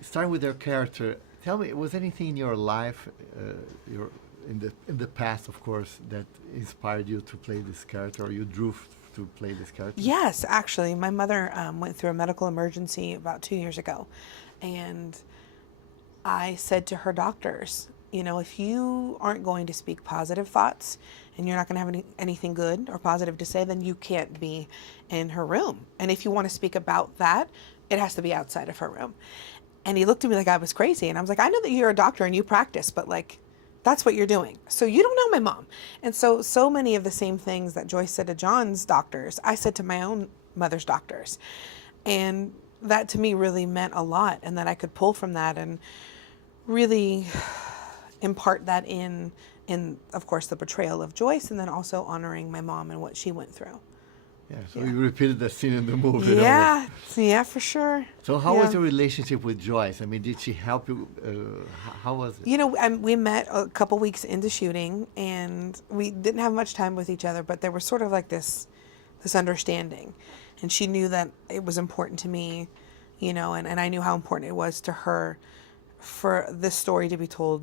starting with your character, tell me, was anything in your life, your in the past, of course, that inspired you to play this character, or you drew to play this character? Yes, actually, my mother went through a medical emergency about 2 years ago, and I said to her doctors, you know, if you aren't going to speak positive thoughts and you're not going to have anything good or positive to say, then you can't be in her room. And if you want to speak about that, it has to be outside of her room. And he looked at me like I was crazy. And I was like, I know that you're a doctor and you practice, but like, that's what you're doing. So you don't know my mom. And so many of the same things that Joyce said to John's doctors, I said to my own mother's doctors. And that to me really meant a lot, and that I could pull from that and really impart that in of course the portrayal of Joyce, and then also honoring my mom and what she went through. Yeah, so you repeated that scene in the movie. Yeah, for sure. So how was your relationship with Joyce? I mean, did she help you? How was it? You know, we met a couple weeks into shooting, and we didn't have much time with each other, but there was sort of like this understanding. And she knew that it was important to me, you know, and I knew how important it was to her for this story to be told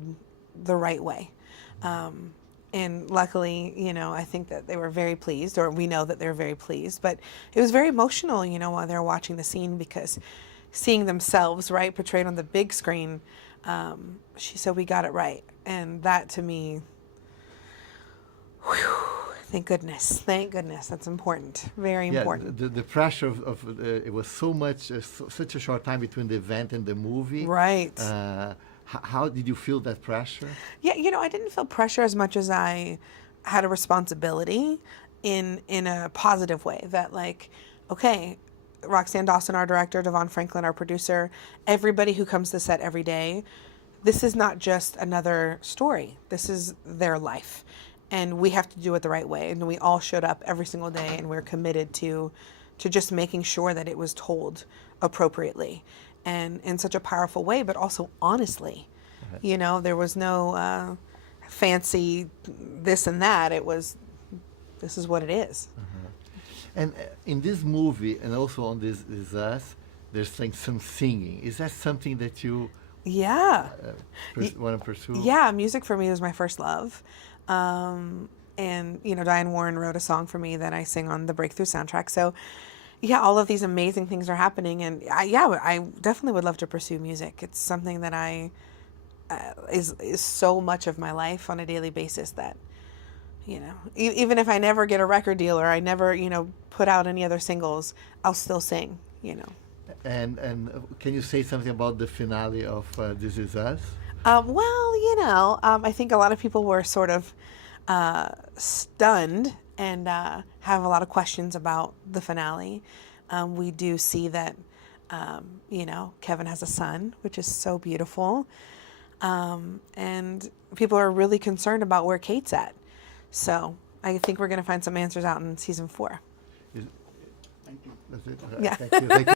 the right way. And luckily, you know, I think that they were very pleased, or we know that they were very pleased. But it was very emotional, you know, while they were watching the scene, because seeing themselves, right, portrayed on the big screen, she said, we got it right. And that to me, whew, thank goodness, that's important, very important. The pressure of it was so much, such a short time between the event and the movie. Right. How did you feel that pressure? Yeah, you know, I didn't feel pressure as much as I had a responsibility in a positive way. That like, okay, Roxanne Dawson, our director, Devon Franklin, our producer, everybody who comes to set every day, this is not just another story. This is their life. And we have to do it the right way. And we all showed up every single day, and we're committed to just making sure that it was told appropriately and in such a powerful way, but also honestly. Right. You know, there was no fancy this and that. It was, this is what it is. And in this movie, and also on This Is Us, there's like some singing. Is that something that you want to pursue? Yeah, music for me was my first love. And, you know, Diane Warren wrote a song for me that I sing on the Breakthrough soundtrack. So, yeah, all of these amazing things are happening. And, I definitely would love to pursue music. It's something that is so much of my life on a daily basis that, you know, even if I never get a record deal or I never, you know, put out any other singles, I'll still sing, you know. And can you say something about the finale of This Is Us? Well, you know, I think a lot of people were sort of stunned and have a lot of questions about the finale. We do see that, you know, Kevin has a son, which is so beautiful. And people are really concerned about where Kate's at. So I think we're going to find some answers out in season 4. Thank you. That's it. Yeah. Thank you.